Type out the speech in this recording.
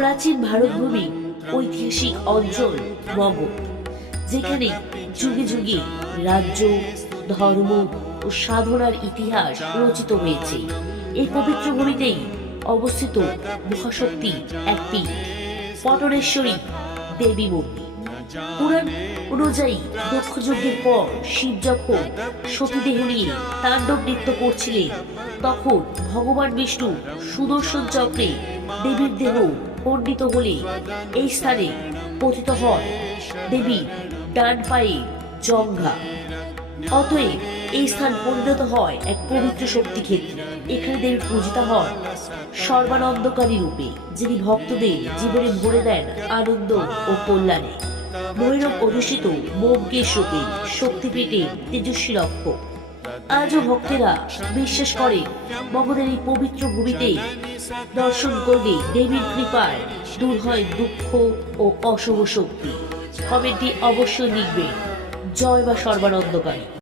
প্রাচীন ভারতভূমি ঐতিহাসিক অঞ্চল মগধ, যেখানে যুগে যুগে রাজ্য, ধর্ম ও সাধনার ইতিহাস রচিত হয়েছে। এই পবিত্র ভূমিতেই অবস্থিত মহাশক্তির এক পীঠ, পটরেশ্বরী দেবী মন্দির। পুরাণ অনুযায়ী দক্ষ যজ্ঞের পর শিব যখন সতীদেহ নিয়ে তাণ্ডব নৃত্য করছিলেন, তখন ভগবান বিষ্ণু সুদর্শন চক্রে দেবীর দেহ খণ্ডিত হলে এই স্থানে পতিত হয় দেবীর ডান পায়ে জঙ্ঘা। অতএব এই স্থান পরিণত হয় এক পবিত্র শক্তিক্ষেত্রে। এখানে দেবী পূজিতা হন সর্বানন্দকারী রূপে, যিনি ভক্তদের জীবনে ভরে দেন আনন্দ ও কল্যাণে। ভৈরব অধিষ্ঠিত ব্যোমকেশ রূপে শক্তিপীঠের তেজস্বী রক্ষক। আজও ভক্তেরা বিশ্বাস করেন, মগধের এই পবিত্র ভূমিতে দর্শন করলে দেবীর কৃপায় দূর হয় দুঃখ ও অশুভ শক্তি। কমেন্টে অবশ্যই লিখবেন জয় বা সর্বানন্দকারী।